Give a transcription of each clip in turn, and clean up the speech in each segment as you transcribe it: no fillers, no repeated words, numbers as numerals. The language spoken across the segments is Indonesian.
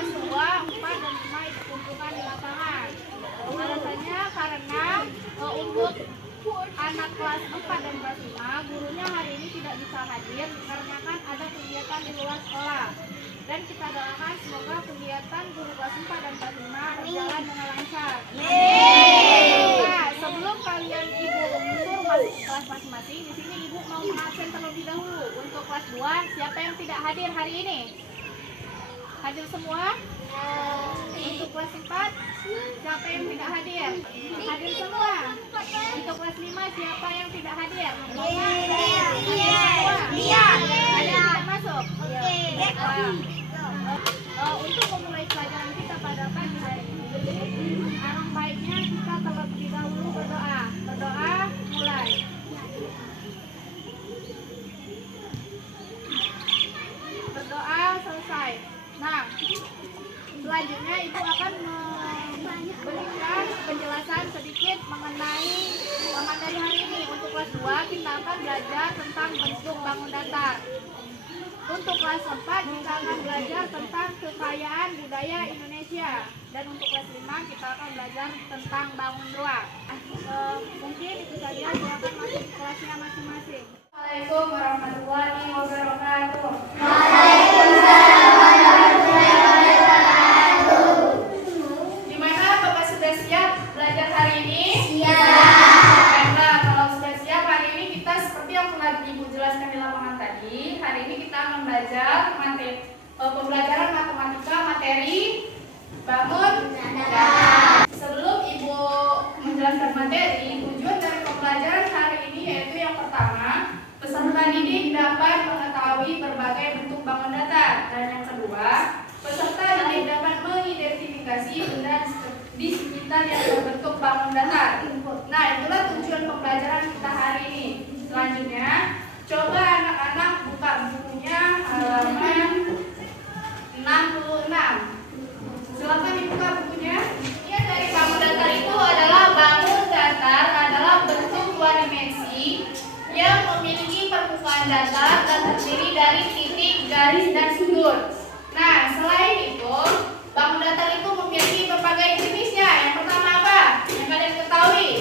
kelas 2, 4, dan 5 ikut kunjungan di lapangan. Alasannya karena untuk anak kelas 4 dan kelas 5, gurunya hari ini tidak bisa hadir dikarenakan ada kegiatan di luar sekolah. Dan kita doakan semoga kegiatan guru kelas 4 dan kelas 5 berjalan dengan lancar. Nah, sebelum kalian ibu mundur masuk ke kelas masing-masing, di sini ibu mau mengabsen terlebih dahulu. Untuk kelas 2, siapa yang tidak hadir hari ini? Hadir semua? Untuk kelas 4, siapa yang tidak hadir? Hadir semua. Untuk kelas 5, siapa yang tidak hadir? Iya. Ada yang tidak masuk? Untuk memulai pelajaran kita pada pagi hari ini, alangkah baiknya kita terlebih dahulu berdoa. Berdoa, mulai. Berdoa selesai. Nah, selanjutnya ibu akan memberikan penjelasan sedikit mengenai materi hari ini. Untuk kelas 2 kita akan belajar tentang bentuk bangun datar. Untuk kelas 4 kita akan belajar tentang kekayaan budaya Indonesia. Dan untuk kelas 5 kita akan belajar tentang bangun ruang. Mungkin itu saja, silakan masuk ke kelasnya masing-masing. Assalamualaikum warahmatullahi wabarakatuh. Waalaikumsalam warahmatullahi wabarakatuh. Gimana, Bapak sudah siap belajar hari ini? Siap. Baiklah, kalau sudah siap, hari ini kita seperti yang telah Ibu jelaskan di lapangan tadi, hari ini kita akan belajar pembelajaran matematika materi bangun datar. Sebelum Ibu menjelaskan materi, tujuan dari pembelajaran hari ini yaitu yang pertama, peserta didik dapat mengetahui berbagai bentuk bangun datar, dan yang kedua, peserta didik dapat mengidentifikasi benda di sekitar yang berbentuk bangun datar. Nah, itulah tujuan pembelajaran kita hari ini. Selanjutnya, coba anak-anak buka bukunya halaman 66. Silakan dibuka bukunya. Ya, dari bangun datar itu adalah bangun datar adalah bentuk dua dimensi yang memiliki permukaan datar dan terdiri dari titik, garis, dan sudut. Nah, selain itu, bangun datar itu memiliki berbagai jenisnya. Yang pertama apa? Yang kalian ketahui?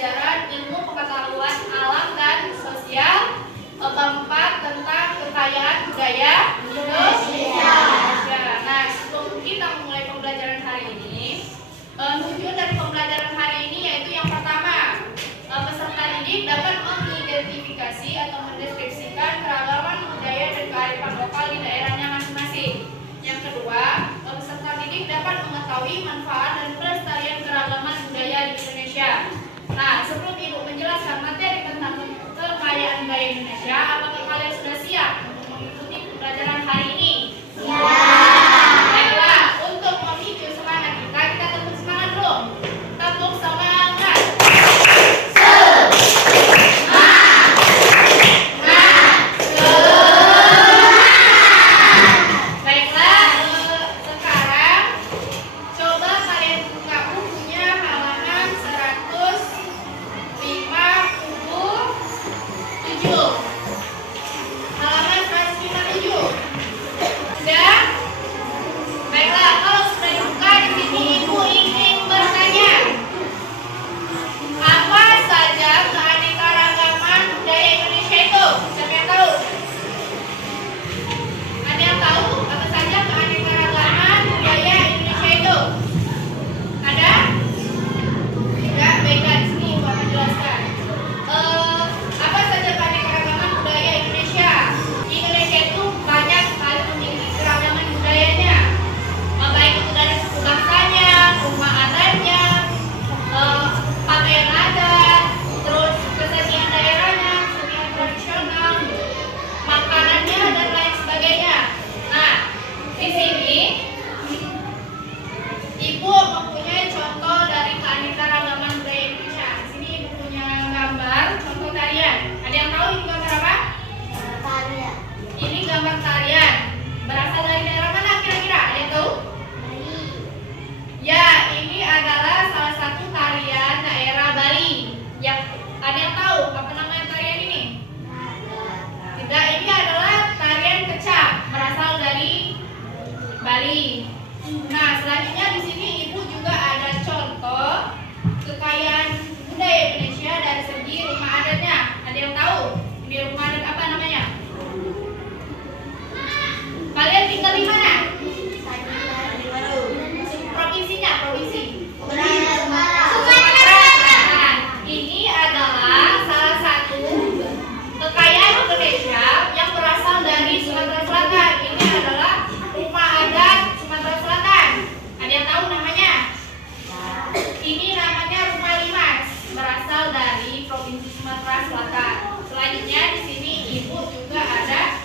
pembelajaran ilmu pengetahuan alam dan sosial. Keempat, tentang kekayaan budaya Indonesia. Nah, sebelum kita memulai pembelajaran hari ini, tujuan dari pembelajaran hari ini yaitu yang pertama, peserta didik dapat mengidentifikasi atau mendeskripsikan keragaman budaya dan kearifan lokal di daerahnya masing-masing. Yang kedua, peserta didik dapat mengetahui manfaat dan pelestarian keragaman budaya di Indonesia. Nah, sebelum Ibu menjelaskan materi tentang kekayaan budaya Indonesia, apakah kalian sudah siap untuk mengikuti pembelajaran hari ini? Ya. Baiklah, untuk memicu semangat kita tepuk semangat dulu. Tepuk semangat. Baiklah, sekarang coba kalian buka bukunya halaman 157. Halaman 157. Sudah? Baiklah, kalau sudah dibuka di sini Ibu ingin bertanya, apa saja keanekaragaman budaya Indonesia itu? Siapa yang tahu? Ada yang tahu apa saja keanekaragaman budaya Indonesia itu? Ada? Tidak? Baiklah, di sini Ibu akan jelaskan. Apa saja keanekaragaman budaya Indonesia? Indonesia itu banyak sekali memiliki keragaman budayanya, baik itu dari suku bangsanya, rumah adatnya, pakaian adat, terus kesenian daerahnya, kesenian tradisional, makanannya dan lain sebagainya. Nah, di sini Ibu mempunyai contoh dari keanekaragaman budaya Indonesia. Di sini Ibu punya gambar contoh tarian. Ada yang tahu ini gambar apa? Tarian. Ini gambar tarian. Berasal dari daerah mana kira-kira? Ada yang tahu? Ya, ini adalah salah satu tarian daerah Bali. Yang ada yang tahu apa namanya tarian ini? Tidak, ini adalah tarian kecak, berasal dari Bali. Nah, selanjutnya di sini Ibu juga ada contoh kekayaan budaya Indonesia dari segi rumah adatnya. Ada yang tahu? Ini rumah adat apa namanya? Kalian tinggal di mana? Provinsinya, provinsi. Sumatera Selatan. Ini adalah salah satu kekayaan Indonesia yang berasal dari Sumatera Selatan. Ini adalah rumah adat Sumatera Selatan. Ada yang tahu namanya? Ini namanya Rumah Limas, berasal dari Provinsi Sumatera Selatan. Selanjutnya di sini Ibu juga ada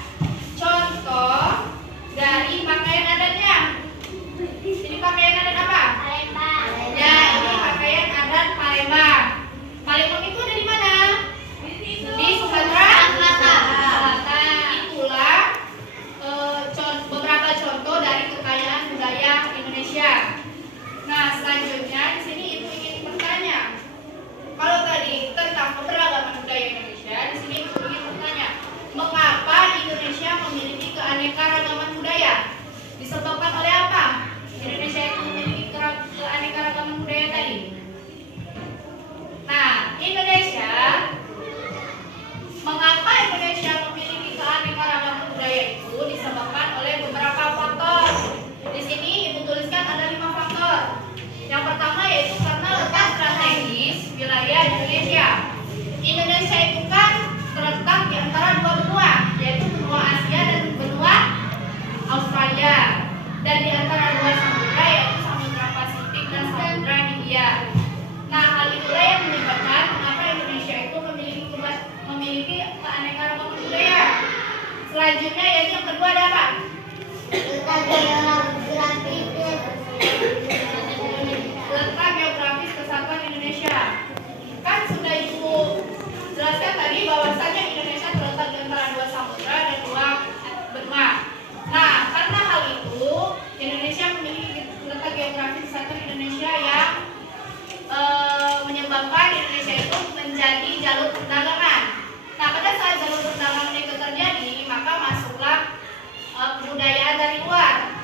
contoh dari pakaian adatnya. Ini pakaian adat apa? Palembang. Ya, ini pakaian adat Palembang. Palembang itu ada di mana? Di Sumatera Selatan. Itulah beberapa contoh dari kekayaan budaya Indonesia. Nah, selanjutnya di sini Ibu ingin bertanya. Kalau tadi tentang keberagaman budaya Indonesia, di sini Ibu ingin bertanya, mengapa Indonesia memiliki keanekaragaman budaya? Disebabkan oleh apa? Indonesia itu memiliki keanekaragaman budaya tadi. Nah, mengapa Indonesia memiliki keanekaragaman budaya itu disebabkan oleh beberapa faktor. Di sini Ibu tuliskan ada 5 faktor. Yang pertama yaitu karena letak strategis wilayah Indonesia. Indonesia itu kan terletak di antara dua benua, yaitu benua Asia dan benua Australia. Dan di antara dua samudra yaitu Samudra Pasifik dan Samudra Hindia. Nah, hal itulah yang menyebabkan mengapa Indonesia itu memiliki keanekaragaman budaya. Selanjutnya yaitu yang kedua ada apa? Letak geografis kesatuan Indonesia. Kan sudah Ibu jelaskan tadi bahwasanya Indonesia terletak di antara dua samudra dan dua benua. Nah, karena hal itu Indonesia memiliki letak geografis kesatuan Indonesia yang menyebabkan Indonesia itu menjadi jalur perdagangan. Nah, pada saat jalur perdagangan itu terjadi, maka masuklah kebudayaan dari luar.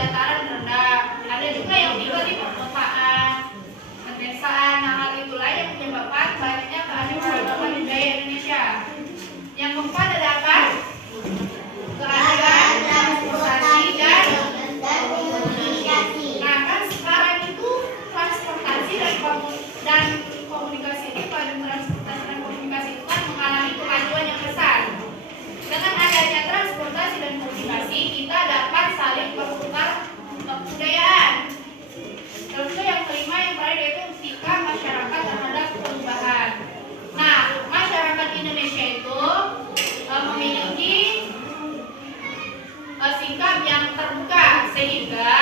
dataran rendah, ada juga yang tinggal di perkotaan, pedesaan. Nah, hal itulah yang menyebabkan banyaknya keanekaragaman budaya Indonesia. Yang keempat ada apa? Keadaan transportasi dan komunikasi. nah kan sekarang itu transportasi dan komunikasi itu, pada transportasi dan komunikasi itu kan mengalami kemajuan yang besar. Dengan adanya transportasi dan komunikasi, kita dapat saling bertukar kebudayaan. Terus juga yang kelima, yang terakhir, yaitu sikap masyarakat terhadap perubahan. Nah, masyarakat Indonesia itu memiliki sikap yang terbuka, sehingga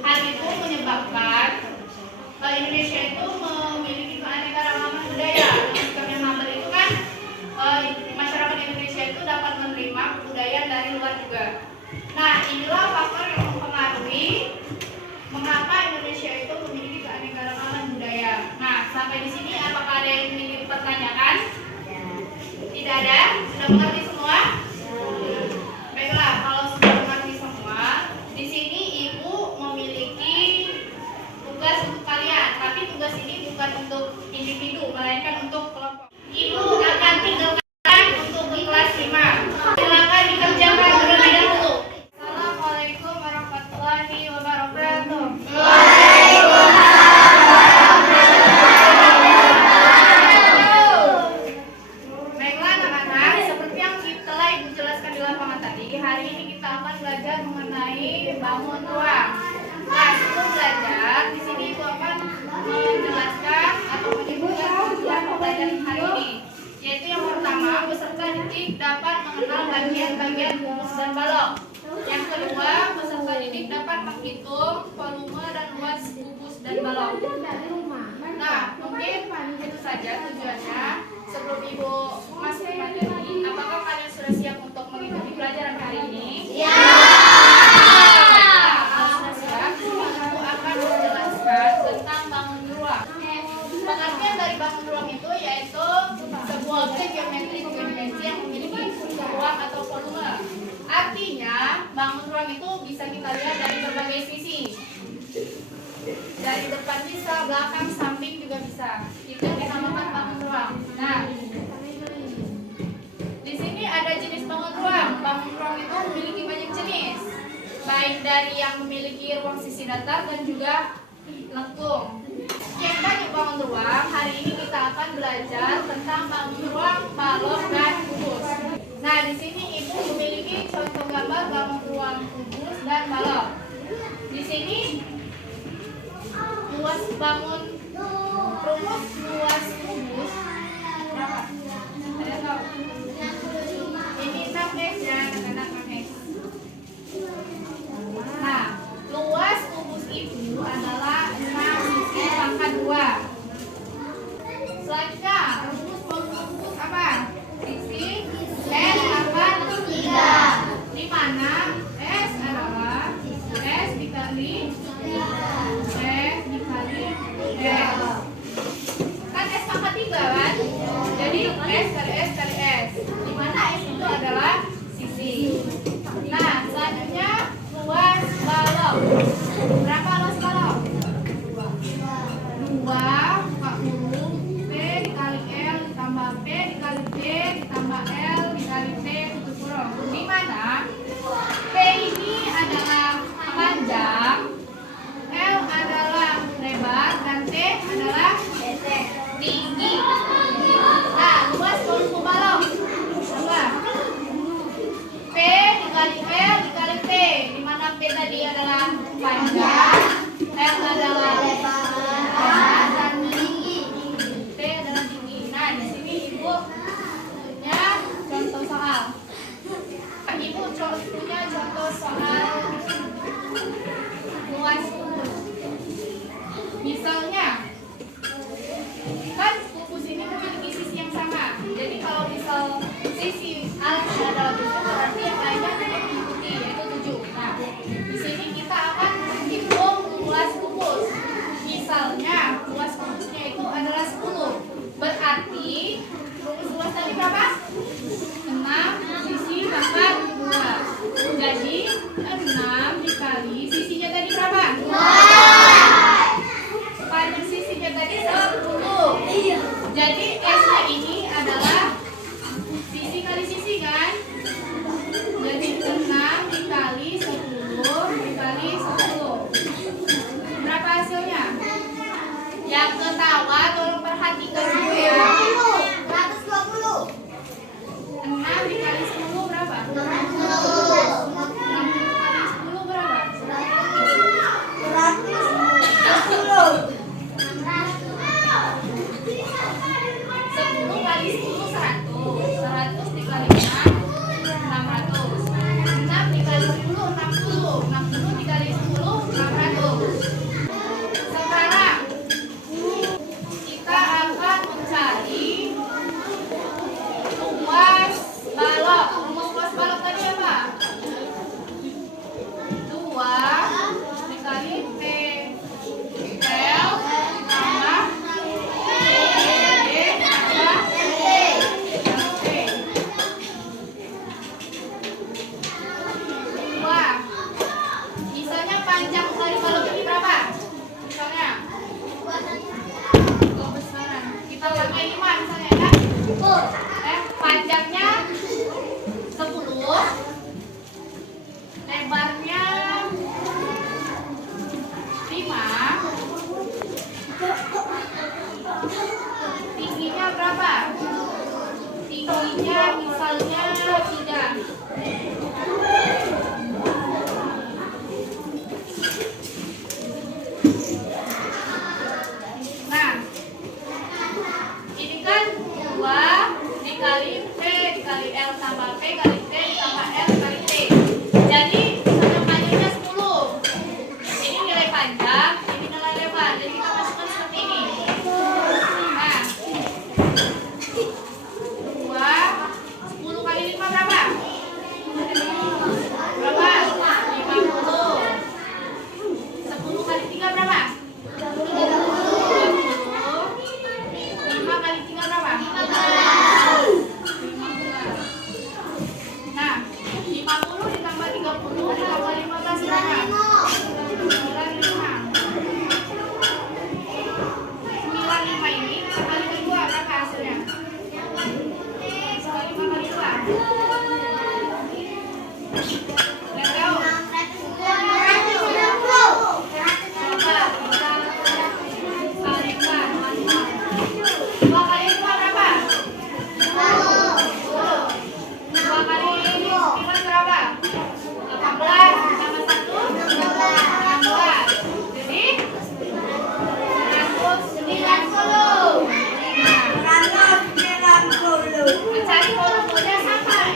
hal itu menyebabkan Indonesia itu memiliki keanekaragaman budaya. Sikap yang humble itu kan masyarakat Indonesia itu dapat menerima kebudayaan dari luar juga. Nah, inilah faktor yang mempengaruhi mengapa Indonesia itu memiliki keanekaragaman budaya. Nah, sampai di sini apakah ada yang ingin dipertanyakan? Tidak ada? Sudah mengerti semua? Baiklah, kalau sudah mengerti semua, di sini Ibu memiliki tugas untuk kalian, tapi tugas ini bukan untuk individu, melainkan untuk kelompok. Ibu akan tinggalkan untuk di kelas 5. Silakan dikerjakan terlebih dahulu. Assalamualaikum warahmatullahi wabarakatuh. Baiklah anak-anak, seperti yang telah Ibu jelaskan di lapangan tadi, hari ini kita akan belajar mengenai bangun ruang. Nah, sebelum belajar, di sini Ibu akan menjelaskan atau menyebutkan tujuan pembelajaran hari ini. Yaitu yang pertama, peserta didik dapat mengenal bagian-bagian kubus dan balok. Yang kedua, peserta didik dapat menghitung volume dan luas kubus dan balok. Nah, mungkin itu saja tujuannya. Sebelum Ibu masuk ke materi, apakah kalian sudah siap untuk mengikuti pelajaran hari ini? Ya. Ibu akan menjelaskan tentang bangun ruang. Pengertian dari bangun ruang itu yaitu sebuah objek geometrik berdimensi yang memiliki ruang atau volume. Artinya, bangun ruang itu bisa kita lihat dari berbagai sisi. Dari depan bisa, belakang, samping juga bisa. Itu yang dinamakan bangun ruang. Nah, di sini ada jenis bangun ruang. Bangun ruang itu memiliki banyak jenis, baik dari yang memiliki ruang sisi datar dan juga lengkung. Sekian banyak bangun ruang. Hari ini kita akan belajar tentang bangun ruang, balok, dan kubus. Nah, di sini Ibu memiliki contoh gambar bangun ruang, kubus, dan balok. Di sini luas bangun rumus luas kubus berapa? Ada tahu? Ini 6x ya, anak-anak 6x. Nah, luas kubus itu adalah 6 sisi pangkat 2. Selanjutnya, rumus volume kubus apa? Sisi S pangkat 3. Di mana S adalah S dikali S dikali S. Kan S pangkat 3 kan? Jadi S kali S kali S. Di mana S itu adalah sisi. Nah, selanjutnya luas balok. Berapa luas balok? 2 buka kurung P dikali L ditambah P dikali T ditambah L dikali T tutup kurung. Di mana P ini adalah panjang, L adalah lebar, dan T adalah tinggi. Nah, luas volume balok. Coba. P dikali L dikali T, di mana P tadi adalah panjang, L adalah lebar, dan T adalah tinggi. Nah, di sini Ibu punya contoh soal. Ibu punya contoh soal luas kubus. Misalnya, kan kubus ini memiliki sisi yang sama. Jadi kalau misal sisi A adalah 7, berarti yang lainnya akan mengikuti, yaitu 7. Nah, di sini kita akan menghitung luas kubus. Misalnya, luas kubusnya itu adalah 10. Berarti rumus luas tadi berapa? 6 sisi pangkat 2. Jadi 6 dikali Sisi kali sisi kan? Jadi 6 dikali 10 dikali 10. Berapa hasilnya? Yang ketawa tolong perhatikan dulu ya. 120. 6 dikali 10 berapa? 60 kali 10 berapa? 10 kali 10 100. 100 dikali 6 600. 6 dikali 10 60. 60 dikali 10 600. Sekarang kita akan mencari luas balok. Rumus luas balok tadi apa? 2 dikali T L tambah D tambah T. 2. Misalnya panjang dari balok ini berapa? Misalnya kebesaran. Kita pakai 5 misalnya kan? Panjangnya 10, lebarnya 5, tingginya berapa? Tingginya misalnya 3. Nah, ini kan 2 dikali T dikali L tambah P kali T tambah L kali T. Jadi misalnya panjangnya 10. Ini nilai panjang, ini nilai lebar. Jadi kita masukkan seperti ini. Nah, 2 10 kali 5 berapa? Berapa? 50. 10 kali 3 berapa? 20. 5 kali 3 berapa? 15. Nah, 50 ditambah 30 ditambah 15 berapa? 95. 95 ini kita kali kedua berapa hasilnya? 95 kali 2. Let's go. Coba kita kalikan. 2 kali 2 berapa? 2 kali 9 berapa? 18 tambah 1 16. Jadi 190. Mencari volumenya sama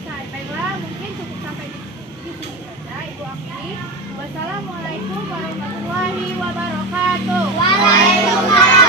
selesai. Baiklah, mungkin cukup sampai di sini saja, Ibu Amini. Wassalamualaikum warahmatullahi wabarakatuh. Waalaikumsalam.